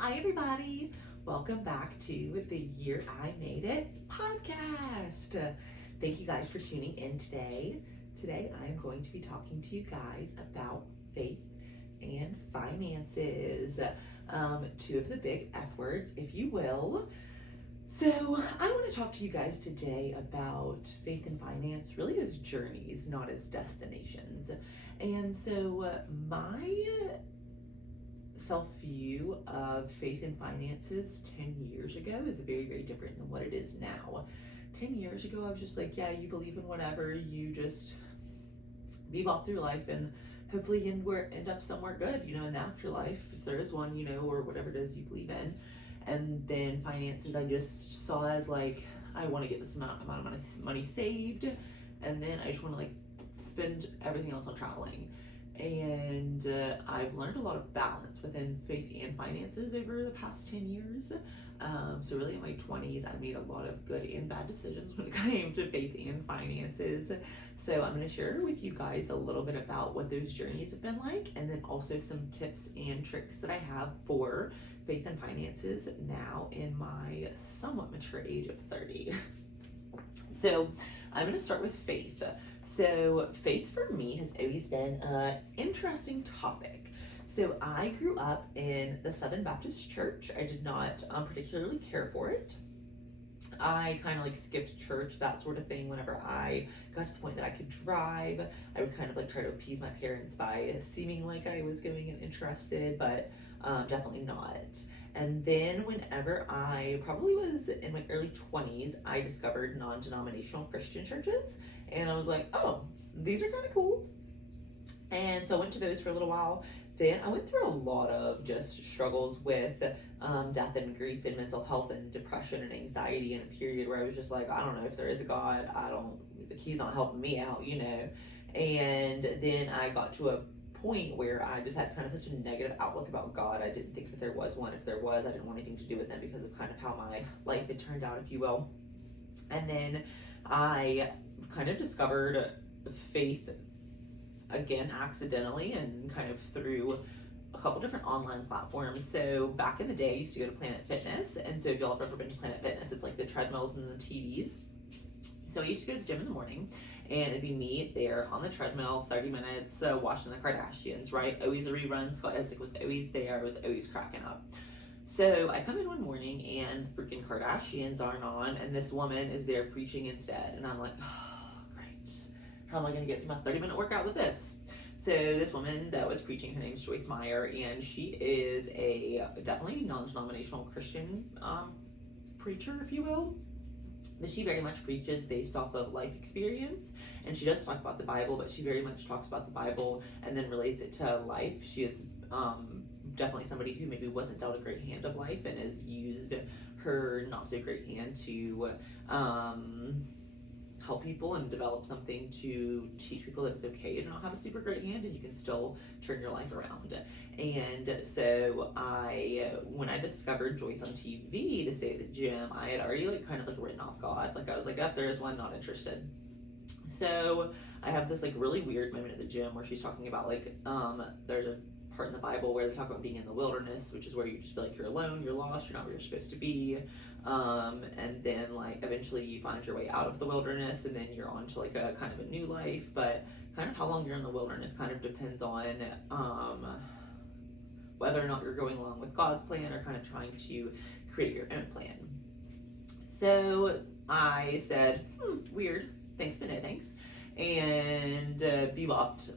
Hi, everybody. Welcome back to the Year I Made It podcast. Thank you guys for tuning in today. Today, I am going to be talking to you guys about faith and finances. Two of the big F words, if you will. So, I want to talk to you guys today about faith and finance really as journeys, not as destinations. And so, my self-view of faith and finances 10 years ago is very, very different than what it is now. 10 years ago, I was just like, yeah, you believe in whatever, you just bebop through life and hopefully end up somewhere good, in the afterlife, if there is one, or whatever it is you believe in. And then finances, I just saw as like, I want to get this amount of money saved, and then I just want to spend everything else on traveling. And I've learned a lot of balance within faith and finances over the past 10 years. So really in my 20s, I made a lot of good and bad decisions when it came to faith and finances. So I'm going to share with you guys a little bit about what those journeys have been like, and then also some tips and tricks that I have for faith and finances now in my somewhat mature age of 30. So I'm going to start with faith. So faith for me has always been an interesting topic. So I grew up in the Southern Baptist Church. I did not particularly care for it. I kind of skipped church, that sort of thing. Whenever I got to the point that I could drive, I would kind of try to appease my parents by seeming like I was going and interested, but definitely not. And then whenever I probably was in my early 20s, I discovered non-denominational Christian churches. And I was like, oh, these are kind of cool. And so I went to those for a little while. Then I went through a lot of just struggles with death and grief and mental health and depression and anxiety in a period where I was just like, I don't know if there is a God. He's not helping me out, And then I got to a point where I just had kind of such a negative outlook about God. I didn't think that there was one. If there was, I didn't want anything to do with them because of kind of how my life had turned out, if you will. And then I kind of discovered faith again accidentally and kind of through a couple different online platforms. So back in the day, I used to go to Planet Fitness, and so if y'all have ever been to Planet Fitness, it's like the treadmills and the TVs. So I used to go to the gym in the morning, and it'd be me there on the treadmill, 30 minutes, watching the Kardashians, right? Always a rerun. Scott Disick was always there. I was always cracking up. So I come in one morning, and freaking Kardashians aren't on, and this woman is there preaching instead. And I'm like, oh, great. How am I going to get through my 30-minute workout with this? So this woman that was preaching, her name is Joyce Meyer, and she is a definitely non-denominational Christian preacher, if you will. But she very much preaches based off of life experience, and she does talk about the Bible, but she very much talks about the Bible and then relates it to life. She is definitely somebody who maybe wasn't dealt a great hand of life and has used her not so great hand to help people and develop something to teach people that it's okay to not have a super great hand and you can still turn your life around. And so when I discovered Joyce on TV to stay at the gym, I had already written off God. I was like, oh, there is one, not interested. So I have this really weird moment at the gym where she's talking about there's a part in the Bible where they talk about being in the wilderness, which is where you just feel like you're alone, you're lost, you're not where you're supposed to be. And then eventually you find your way out of the wilderness, and then you're on to a kind of a new life. But kind of how long you're in the wilderness kind of depends on whether or not you're going along with God's plan or kind of trying to create your own plan. So I said, weird, thanks but no thanks, and bebopped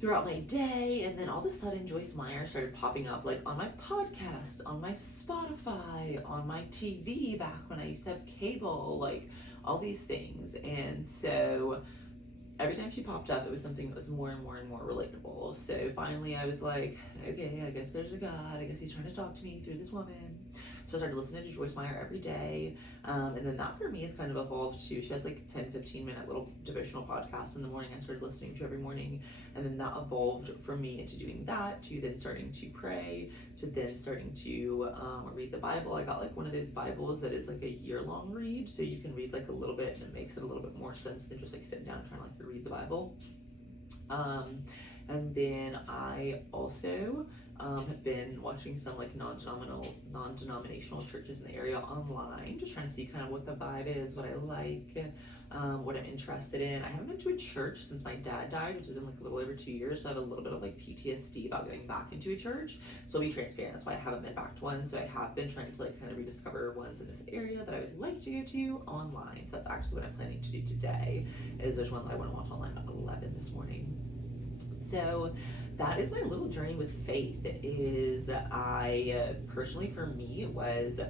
throughout my day. And then all of a sudden Joyce Meyer started popping up on my podcast, on my Spotify, on my TV back when I used to have cable, all these things. And so every time she popped up, it was something that was more and more and more relatable. So finally I was like, okay, I guess there's a God. I guess he's trying to talk to me through this woman. So I started listening to Joyce Meyer every day. And then that for me has kind of evolved to, she has 10-15 minute little devotional podcasts in the morning I started listening to every morning. And then that evolved from me into doing that, to then starting to pray, to then starting to read the Bible. I got one of those Bibles that is a year-long read, so you can read a little bit and it makes it a little bit more sense than just sitting down and trying to read the Bible. And then I also Have been watching some like non-denominational churches in the area online, just trying to see kind of what the vibe is, what I like, what I'm interested in. I haven't been to a church since my dad died, which has been like a little over 2 years, so I have a little bit of like PTSD about going back into a church. So I'll be transparent, that's why I haven't been back to one. So I have been trying to like kind of rediscover ones in this area that I would like to go to online. So that's actually what I'm planning to do today, is there's one that I want to watch online at 11 this morning. So that is my little journey with faith. Is I personally, for me, it was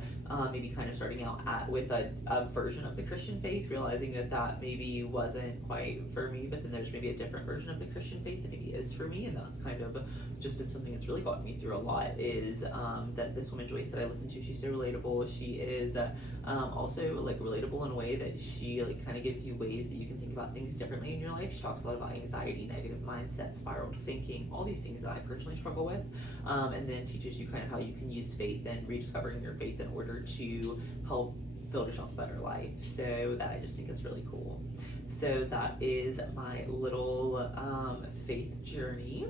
maybe kind of starting out with a version of the Christian faith, realizing that maybe wasn't quite for me, but then there's maybe a different version of the Christian faith that maybe is for me, and that's kind of just been something that's really gotten me through a lot. Is that this woman Joyce that I listen to, she's so relatable. She is also like relatable in a way that she like kind of gives you ways that you can think about things differently in your life. She talks a lot about anxiety, negative mindset, spiraled thinking, all these things that I personally struggle with, and then teaches you kind of how you can use faith and rediscovering your faith in order to help build yourself a better life. So that I just think is really cool. So that is my little faith journey.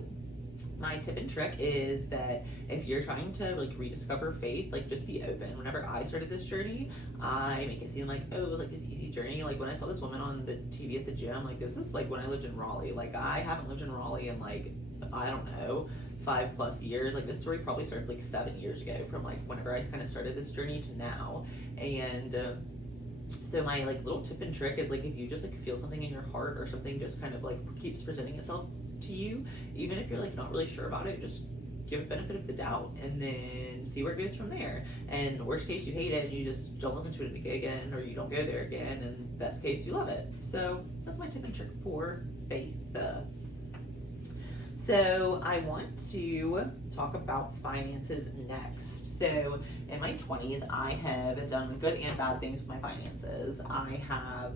My tip and trick is that if you're trying to like rediscover faith, like just be open. Whenever I started this journey, I make it seem like, oh, it was like this easy journey. Like when I saw this woman on the TV at the gym, like this is like when I lived in Raleigh. Like I haven't lived in Raleigh in like, I don't know, 5+ years. Like this story probably started like 7 years ago, from like whenever I kind of started this journey to now. And so my like little tip and trick is like, if you just like feel something in your heart or something just kind of like keeps presenting itself to you, even if you're like not really sure about it, just give it benefit of the doubt and then see where it goes from there. And worst case, you hate it and you just don't listen to it again, or you don't go there again, and best case, you love it. So that's my tip and trick for faith. So I want to talk about finances next. So in my 20s, I have done good and bad things with my finances. I have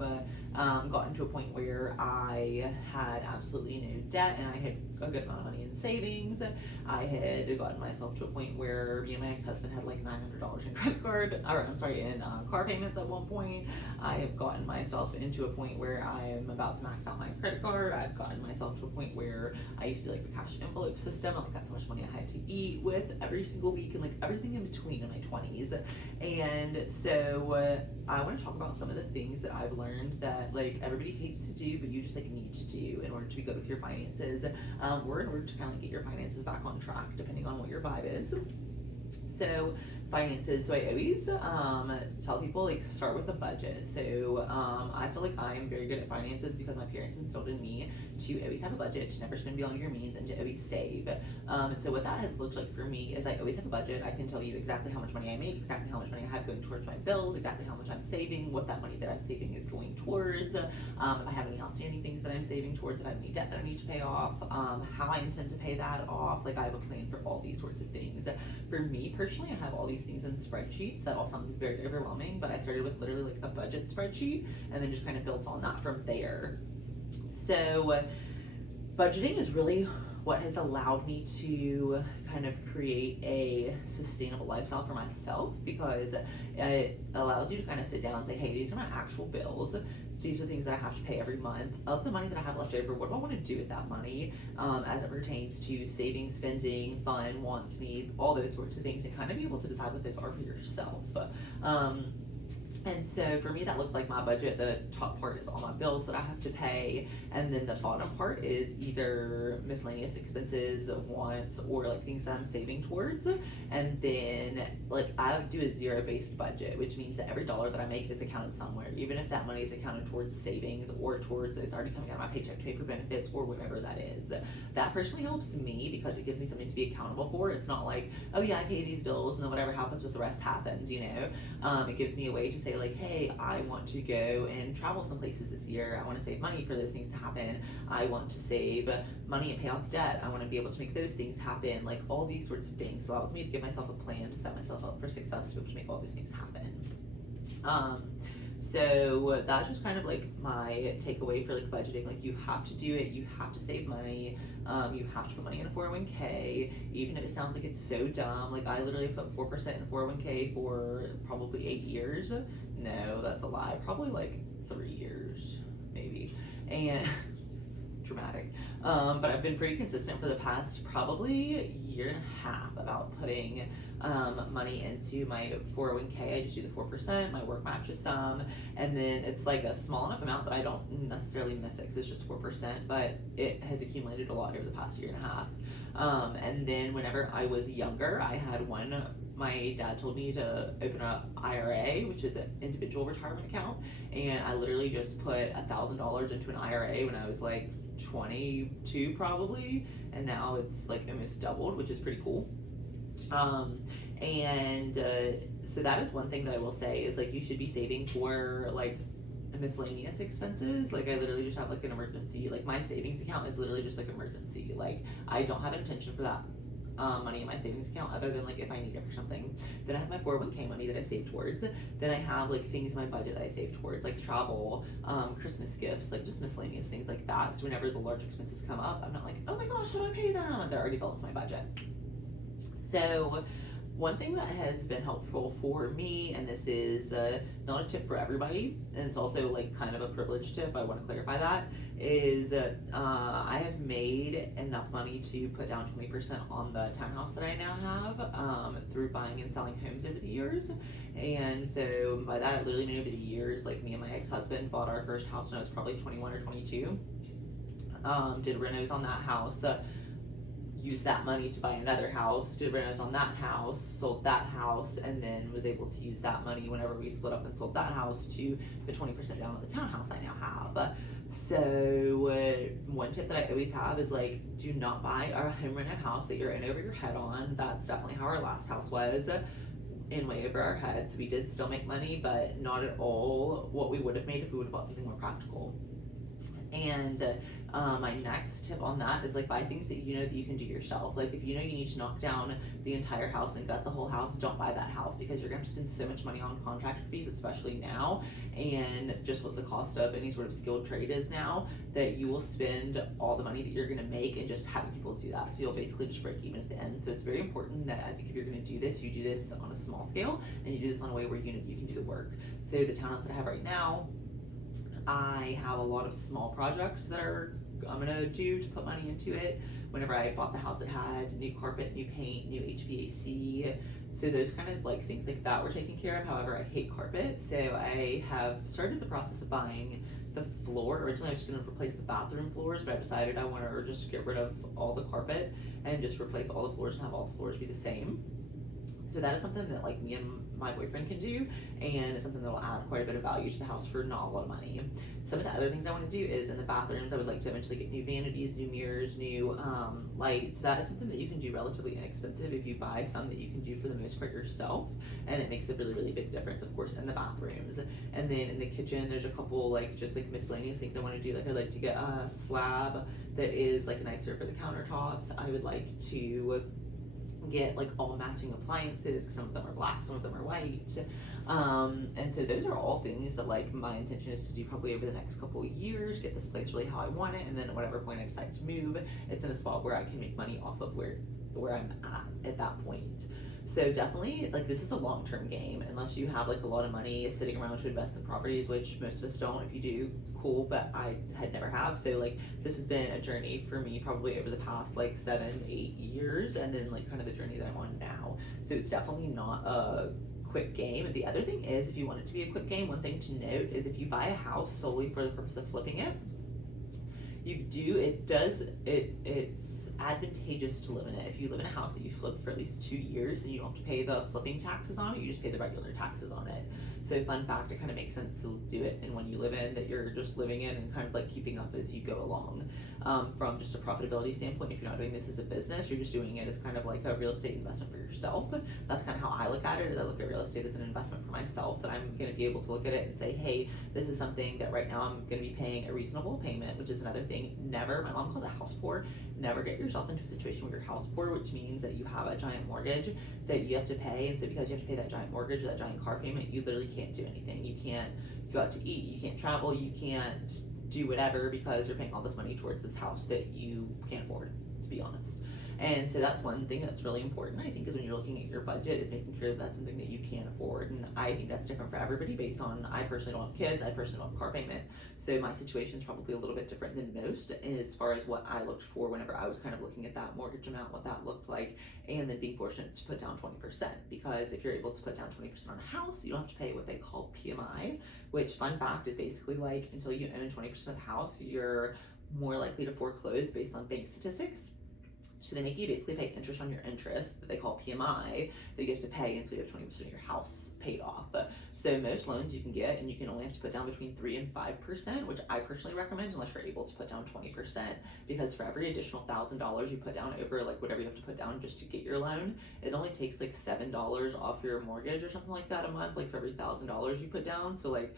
gotten to a point where I had absolutely no debt and I had a good amount of money in savings. I had gotten myself to a point where me and my ex-husband had like $900 in in car payments at one point. I have gotten myself into a point where I am about to max out my credit card. I've gotten myself to a point where I used to like the cash envelope system. Like that's how much money I had to eat with every single week, and like everything in between in my 20s. And so I want to talk about some of the things that I've learned that like everybody hates to do, but you just like need to do in order to be good with your finances, or in order to kind of like get your finances back on track, depending on what your vibe is. So finances. So I always tell people like start with a budget. So I feel like I am very good at finances because my parents instilled in me to always have a budget, to never spend beyond your means, and to always save. And so what that has looked like for me is I always have a budget. I can tell you exactly how much money I make, exactly how much money I have going towards my bills, exactly how much I'm saving, what that money that I'm saving is going towards, if I have any outstanding things that I'm saving towards, if I have any debt that I need to pay off, how I intend to pay that off. Like I have a plan for all these sorts of things. For me personally, I have all these things in spreadsheets. That all sounds very overwhelming, but I started with literally like a budget spreadsheet and then just kind of built on that from there. So budgeting is really what has allowed me to kind of create a sustainable lifestyle for myself, because it allows you to kind of sit down and say, hey, these are my actual bills. These are things that I have to pay every month. Of the money that I have left over, what do I want to do with that money, as it pertains to saving, spending, fun, wants, needs, all those sorts of things, and kind of be able to decide what those are for yourself. And so for me, that looks like my budget. The top part is all my bills that I have to pay, and then the bottom part is either miscellaneous expenses, wants, or like things that I'm saving towards. And then like I do a zero-based budget, which means that every dollar that I make is accounted somewhere, even if that money is accounted towards savings or towards it's already coming out of my paycheck to pay for benefits or whatever that is. That personally helps me because it gives me something to be accountable for. It's not like, oh yeah, I pay these bills and then whatever happens with the rest happens, you know. It gives me a way to say like, hey, I want to go and travel some places this year. I want to save money for those things to happen. I want to save money and pay off debt. I want to be able to make those things happen. Like all these sorts of things. It allows me to give myself a plan to set myself up for success, to be able to make all those things happen. So that's just kind of like my takeaway for like budgeting. Like you have to do it. You have to save money. You have to put money in a 401k, even if it sounds like it's so dumb. Like I literally put 4% in a 401k for probably 8 years. No, that's a lie. Probably like 3 years, maybe. And dramatic. But I've been pretty consistent for the past probably year and a half about putting money into my 401k. I just do the 4%, my work matches some, and then it's like a small enough amount that I don't necessarily miss it because it's just 4%, but it has accumulated a lot over the past year and a half. And then whenever I was younger, I had one. My dad told me to open an IRA, which is an individual retirement account, and I literally just put $1,000 into an IRA when I was like 22 probably, and now it's like almost doubled, which is pretty cool. So that is one thing that I will say is like you should be saving for like miscellaneous expenses. Like I literally just have like an emergency, like my savings account is literally just like emergency. Like I don't have intention for that money in my savings account other than like if I need it for something. Then I have my 401k money that I save towards. Then I have like things in my budget that I save towards, like travel, Christmas gifts, like just miscellaneous things like that. So whenever the large expenses come up, I'm not like, oh my gosh, how do I pay them? They're already built into my budget. So one thing that has been helpful for me, and this is not a tip for everybody, and it's also like kind of a privileged tip, I want to clarify that, is I have made enough money to put down 20% on the townhouse that I now have through buying and selling homes over the years. And so by that, I literally mean over the years, like me and my ex-husband bought our first house when I was probably 21 or 22, did renos on that house, used that money to buy another house, did renos on that house, sold that house, and then was able to use that money whenever we split up and sold that house to put 20% down on the townhouse I now have. So one tip that I always have is like, do not buy a home reno house that you're in over your head on. That's definitely how our last house was, in way over our heads. We did still make money, but not at all what we would have made if we would have bought something more practical. And my next tip on that is like buy things that you know that you can do yourself. Like if you know you need to knock down the entire house and gut the whole house, don't buy that house because you're going to spend so much money on contractor fees, especially now, and just what the cost of any sort of skilled trade is now, that you will spend all the money that you're going to make and just having people do that. So you'll basically just break even at the end. So it's very important that I think if you're going to do this, you do this on a small scale and you do this on a way where you know you can do the work. So the townhouse that I have right now, I have a lot of small projects that I'm gonna do to put money into it. Whenever I bought the house, it had new carpet, new paint, new HVAC. So those kind of like things like that were taken care of. However, I hate carpet, so I have started the process of buying the floor. Originally, I was just gonna replace the bathroom floors, but I decided I want to just get rid of all the carpet and just replace all the floors and have all the floors be the same. So that is something that like me and my boyfriend can do, and it's something that will add quite a bit of value to the house for not a lot of money. Some of the other things I want to do is in the bathrooms, I would like to eventually get new vanities, new mirrors, new lights. That is something that you can do relatively inexpensive if you buy some that you can do for the most part yourself, and it makes a really, really big difference, of course, in the bathrooms. And then in the kitchen, there's a couple like just like miscellaneous things I want to do. Like I'd like to get a slab that is like nicer for the countertops. I would like to get like all matching appliances, because some of them are black, some of them are white, and so those are all things that like my intention is to do probably over the next couple of years, get this place really how I want it, and then at whatever point I decide to move, it's in a spot where I can make money off of where I'm at that point. So definitely, like, this is a long-term game, unless you have like a lot of money sitting around to invest in properties, which most of us don't. If you do, cool, but I had never have. So like, this has been a journey for me probably over the past like 7-8 years, and then like kind of the journey that I'm on now. So it's definitely not a quick game. And the other thing is, if you want it to be a quick game, one thing to note is if you buy a house solely for the purpose of flipping it, it's advantageous to live in it. If you live in a house that you flip for at least 2 years, then you don't have to pay the flipping taxes on it, you just pay the regular taxes on it. So fun fact, it kind of makes sense to do it in one you live in, that you're just living in and kind of like keeping up as you go along. From just a profitability standpoint, if you're not doing this as a business, you're just doing it as kind of like a real estate investment for yourself. That's kind of how I look at it, is I look at real estate as an investment for myself, that I'm going to be able to look at it and say, hey, this is something that right now I'm going to be paying a reasonable payment, which is another thing. Never, my mom calls it house poor, never get yourself into a situation where you're house poor, which means that you have a giant mortgage that you have to pay, and so because you have to pay that giant mortgage, that giant car payment, you literally can't do anything. You can't go out to eat, you can't travel, you can't do whatever because you're paying all this money towards this house that you can't afford, to be honest. And so that's one thing that's really important, I think, is when you're looking at your budget, is making sure that that's something that you can afford. And I think that's different for everybody based on, I personally don't have kids, I personally don't have a car payment, so my situation is probably a little bit different than most as far as what I looked for whenever I was kind of looking at that mortgage amount, what that looked like, and then being fortunate to put down 20%. Because if you're able to put down 20% on a house, you don't have to pay what they call PMI, which, fun fact, is basically like until you own 20% of the house, you're more likely to foreclose based on bank statistics. So they make you basically pay interest on your interest that they call PMI that you have to pay until you have 20% of your house paid off. So most loans you can get, and you can only have to put down between 3 and 5%, which I personally recommend unless you're able to put down 20%, because for every additional $1,000 you put down over like whatever you have to put down just to get your loan, it only takes like $7 off your mortgage or something like that a month, like for every $1,000 you put down. So like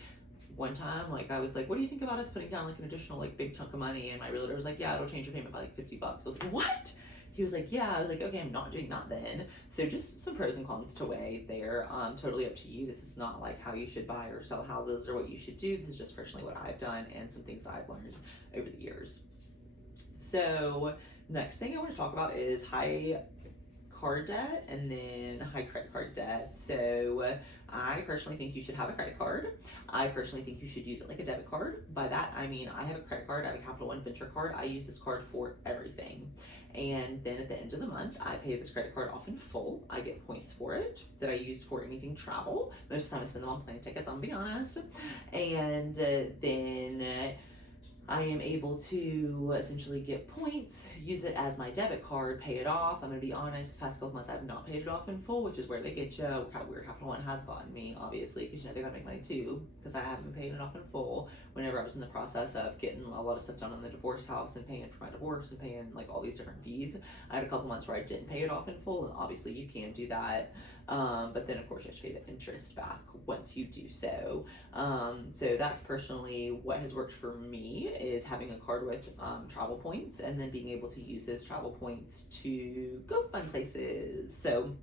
one time, like I was like, what do you think about us putting down like an additional like big chunk of money? And my realtor was like, yeah, it'll change your payment by like $50. I was like, what? He was like, yeah. I was like, okay, I'm not doing that then. So just some pros and cons to weigh there. Totally up to you. This is not like how you should buy or sell houses or what you should do. This is just personally what I've done and some things I've learned over the years. So next thing I want to talk about is high card debt and then high credit card debt. So I personally think you should have a credit card. I personally think you should use it like a debit card. By that, I mean, I have a credit card, I have a Capital One Venture card. I use this card for everything. And then at the end of the month, I pay this credit card off in full. I get points for it that I use for anything travel. Most of the time I spend them on plane tickets, I'm gonna be honest. And then I am able to essentially get points, use it as my debit card, pay it off. I'm gonna be honest, the past couple months I've not paid it off in full, which is where they get you, where Capital One has gotten me, obviously, because they gotta make money too, because I haven't been paying it off in full whenever I was in the process of getting a lot of stuff done on the divorce house and paying for my divorce and paying like all these different fees. I had a couple months where I didn't pay it off in full, and obviously you can do that. But then of course you have to pay the interest back once you do so. So that's personally what has worked for me, is having a card with travel points and then being able to use those travel points to go fun places. So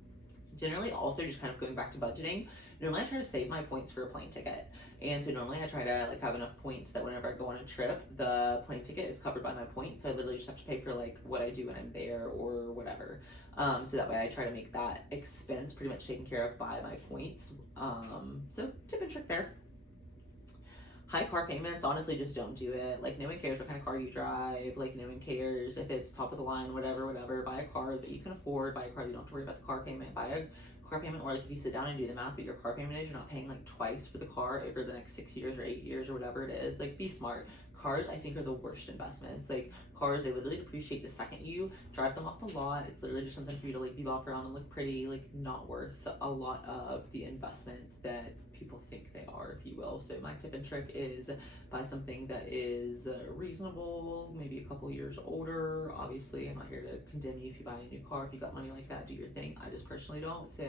generally also just kind of going back to budgeting, normally I try to save my points for a plane ticket. And so normally I try to like have enough points that whenever I go on a trip, the plane ticket is covered by my points. So I literally just have to pay for like what I do when I'm there or whatever. So that way I try to make that expense pretty much taken care of by my points. So tip and trick there. High car payments, honestly, just don't do it. Like, no one cares what kind of car you drive. Like, no one cares if it's top of the line, whatever. Buy a car that you can afford. Buy a car that you don't have to worry about the car payment. Buy a car payment, or like if you sit down and do the math, what your car payment is, you're not paying like twice for the car over the next 6 years or 8 years or whatever it is. Like, be smart. Cars, I think, are the worst investments. Like, cars, they literally depreciate the second you drive them off the lot. It's literally just something for you to like be bop around and look pretty. Like, not worth a lot of the investment that people think they are, if you will. So my tip and trick is buy something that is reasonable, maybe a couple years older. Obviously, I'm not here to condemn you if you buy a new car. If you got money like that, do your thing. I just personally don't. So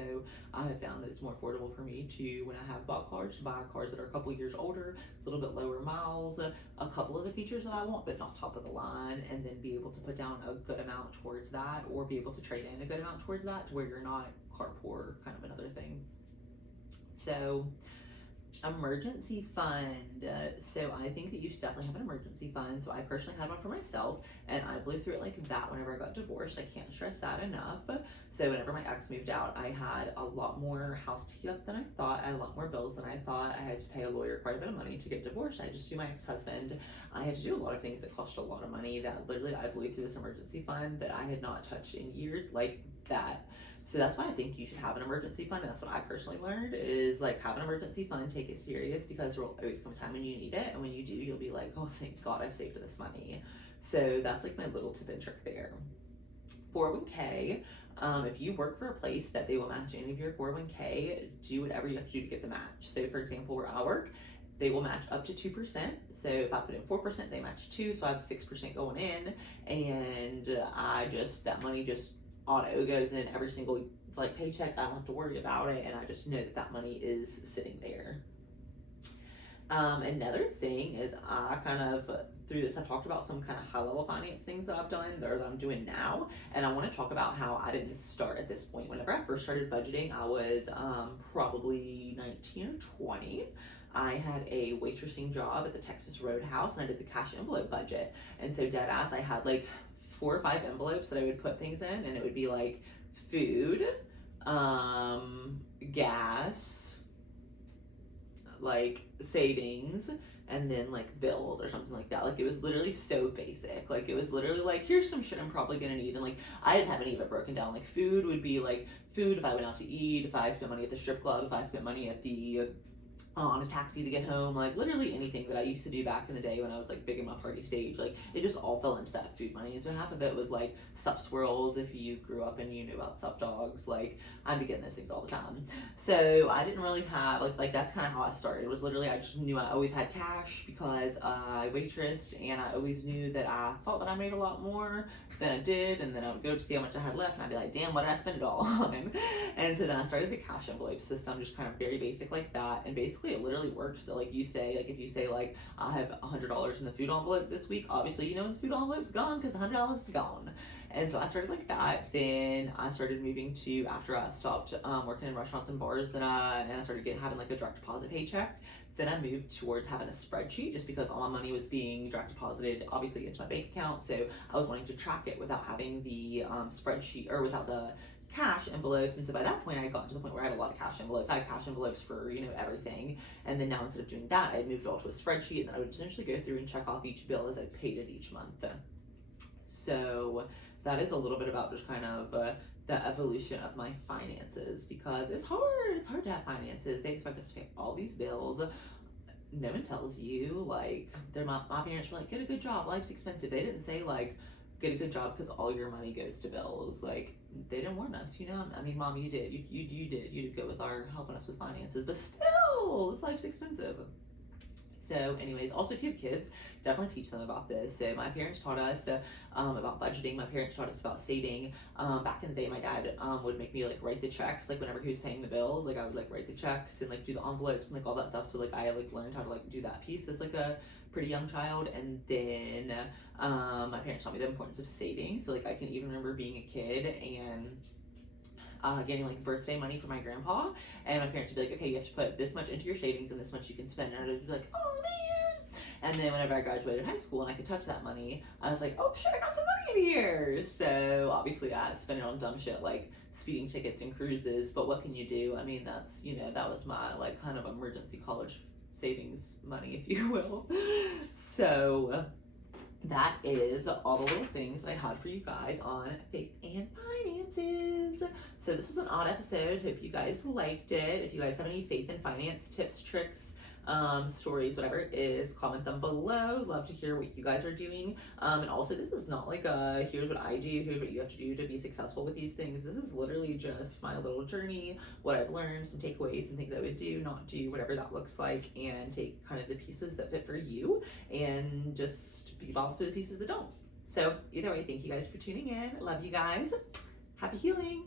I have found that it's more affordable for me to, when I have bought cars, to buy cars that are a couple years older, a little bit lower miles, a couple of the features that I want, but not top of the line, and then be able to put down a good amount towards that, or be able to trade in a good amount towards that, to where you're not car poor, kind of another thing. So, emergency fund. So I think that you should definitely have an emergency fund. So I personally had one for myself, and I blew through it like that whenever I got divorced. I can't stress that enough. So whenever my ex moved out, I had a lot more house to keep up than I thought. I had a lot more bills than I thought. I had to pay a lawyer quite a bit of money to get divorced. I had to sue my ex-husband. I had to do a lot of things that cost a lot of money, that literally I blew through this emergency fund that I had not touched in years, like that. So that's why I think you should have an emergency fund, and that's what I personally learned, is like, have an emergency fund, take it serious, because there will always come a time when you need it, and when you do, you'll be like, oh, thank God I've saved this money. So that's like my little tip and trick there. 401k, if you work for a place that they will match any of your 401k, do whatever you have to do to get the match. So for example, where I work, they will match up to 2%. So if I put in 4%, they match 2%, so I have 6% going in, and that money just auto goes in every single like paycheck. I don't have to worry about it, and I just know that that money is sitting there. Another thing is, I kind of, through this, I've talked about some kind of high level finance things that I've done, or that I'm doing now, and I want to talk about how I didn't start at this point. Whenever I first started budgeting, I was probably 19 or 20. I had a waitressing job at the Texas Roadhouse, and I did the cash envelope budget. And so dead ass, I had like 4 or 5 envelopes that I would put things in, and it would be like food, gas, like savings, and then like bills or something like that. Like it was literally so basic. Like it was literally like, here's some shit I'm probably gonna need. And like I didn't have any of it broken down. Like food would be like food if I went out to eat, if I spent money at the strip club, if I spent money at the on a taxi to get home, like literally anything that I used to do back in the day when I was like big in my party stage, like it just all fell into that food money. And so half of it was like sup swirls. If you grew up and you knew about sup dogs, like I'd be getting those things all the time. So I didn't really have like that's kind of how I started. It was literally, I just knew I always had cash because I waitressed, and I always knew that I thought that I made a lot more than I did, and then I would go to see how much I had left, and I'd be like, damn, what did I spend it all on? And so then I started the cash envelope system, just kind of very basic like that, and basically it literally works. So like you say, like if you say like I have $100 in the food envelope this week, obviously you know the food envelope's gone because $100 is gone. And so I started like that. Then I started moving to, after I stopped working in restaurants and bars, and I started having like a direct deposit paycheck. Then I moved towards having a spreadsheet, just because all my money was being direct deposited obviously into my bank account. So I was wanting to track it without having the spreadsheet, or without the cash envelopes. And so by that point I had gotten to the point where I had a lot of cash envelopes. I had cash envelopes for, you know, everything. And then now, instead of doing that, I had moved it all to a spreadsheet, and then I would essentially go through and check off each bill as I paid it each month. So that is a little bit about just kind of the evolution of my finances, because it's hard to have finances. They expect us to pay all these bills. No one tells you, like, my parents were like, get a good job, life's expensive. They didn't say like, get a good job because all your money goes to bills. Like, they didn't warn us, you know. I mean, Mom, you did, you did good with our helping us with finances, but still, this life's expensive. So anyways, also if you have kids, definitely teach them about this. So my parents taught us about budgeting. My parents taught us about saving. Back in the day, my dad would make me like write the checks, like whenever he was paying the bills, like I would like write the checks and like do the envelopes and like all that stuff. So like I like learned how to like do that piece as like a pretty young child. And then my parents taught me the importance of saving. So like I can even remember being a kid and getting like birthday money from my grandpa, and my parents would be like, okay, you have to put this much into your savings and this much you can spend. And I would be like, oh man. And then whenever I graduated high school and I could touch that money, I was like, oh shit, I got some money in here. So obviously I spent it on dumb shit like speeding tickets and cruises, but what can you do? I mean, that's, you know, that was my like kind of emergency college savings money, if you will. So that is all the little things that I had for you guys on faith and finances. So this was an odd episode. Hope you guys liked it. If you guys have any faith and finance tips, tricks, stories, whatever it is, comment them below. Love to hear what you guys are doing. And also, this is not like a here's what I do, here's what you have to do to be successful with these things. This is literally just my little journey, what I've learned, some takeaways, some things I would do, not do, whatever that looks like, and take kind of the pieces that fit for you and just bebop through the pieces that don't. So either way, thank you guys for tuning in. Love you guys. Happy healing.